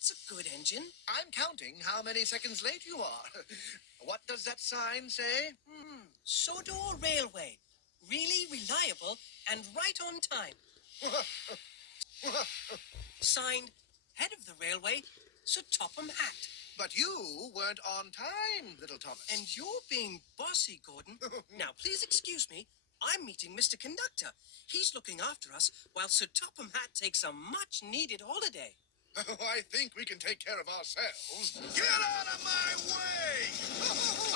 That's a good engine. I'm counting how many seconds late you are. What does that sign say? Sodor Railway. Really reliable and right on time. Signed, head of the railway, Sir Topham Hatt. But you weren't on time, little Thomas. And you're being bossy, Gordon. Now, please excuse me. I'm meeting Mr. Conductor. He's looking after us while Sir Topham Hatt takes a much-needed holiday. I think we can take care of ourselves. Get out of my way!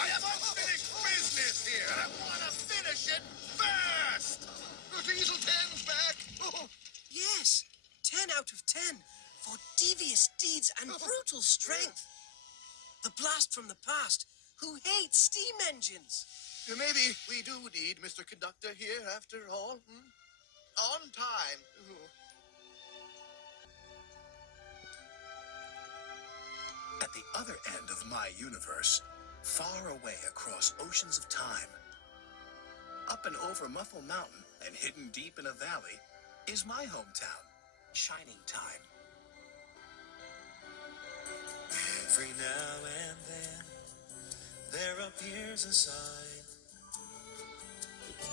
I have unfinished business here, and I want to finish it fast! The Diesel 10's back! Yes, 10 out of 10 for devious deeds and brutal strength. The blast from the past, who hates steam engines. Maybe we do need Mr. Conductor here after all. On time. At the other end of my universe, far away across oceans of time, up and over Muffle Mountain and hidden deep in a valley, is my hometown, Shining Time. Every now and then, there appears a sign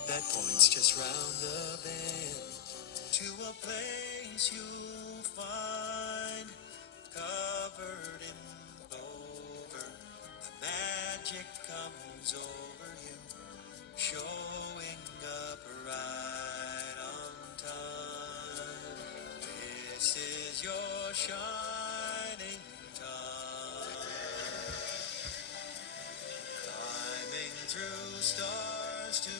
that points just round the bend to a place you'll find covered in clover. The magic comes over you, showing up right on time. This is your shining time. Climbing through stars to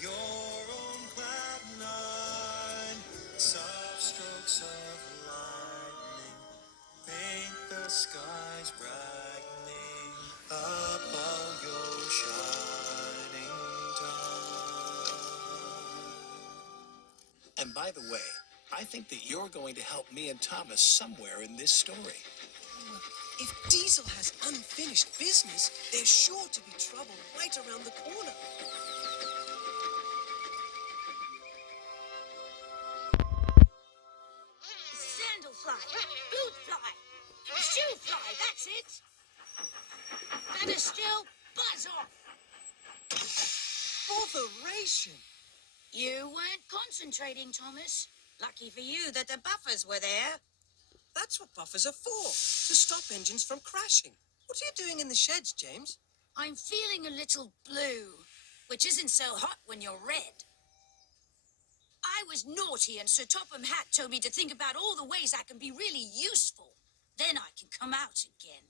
your own cloud nine. Soft strokes of lightning paint the skies brightening above your shining time. And by the way, I think that you're going to help me and Thomas somewhere in this story. If Diesel has unfinished business, there's sure to be trouble right around the corner. Sandal fly, boot fly, shoe fly, that's it. Better still, buzz off. Botheration. You weren't concentrating, Thomas. Lucky for you that the buffers were there. That's what buffers are for, to stop engines from crashing. What are you doing in the sheds, James? I'm feeling a little blue, which isn't so hot when you're red. I was naughty and Sir Topham Hatt told me to think about all the ways I can be really useful. Then I can come out again.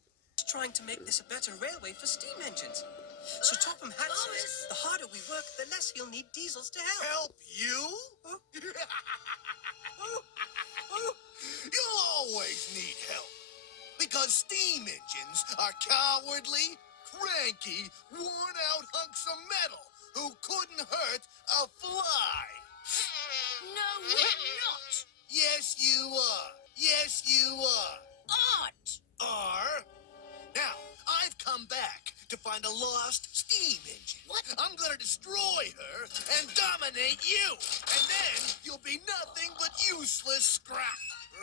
Trying to make this a better railway for steam engines. Sir Topham Hatt says the harder we work, the less he'll need diesels to help. Help you? You'll always need help. Because steam engines are cowardly, cranky, worn-out hunks of metal who couldn't hurt a fly. No, we're not. Yes, you are. Yes, you are. Aren't. Are? Now, I've come back to find a lost steam engine. What? I'm gonna destroy her and dominate you. And then you'll be nothing but useless scrap.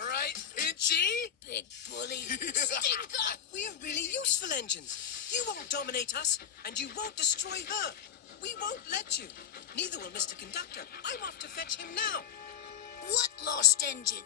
Right, Pinchy? Big bully. Stinker. We're really useful engines. You won't dominate us, and you won't destroy her. We won't let you. Neither will Mr. Conductor. I'm off to fetch him now. What lost engine?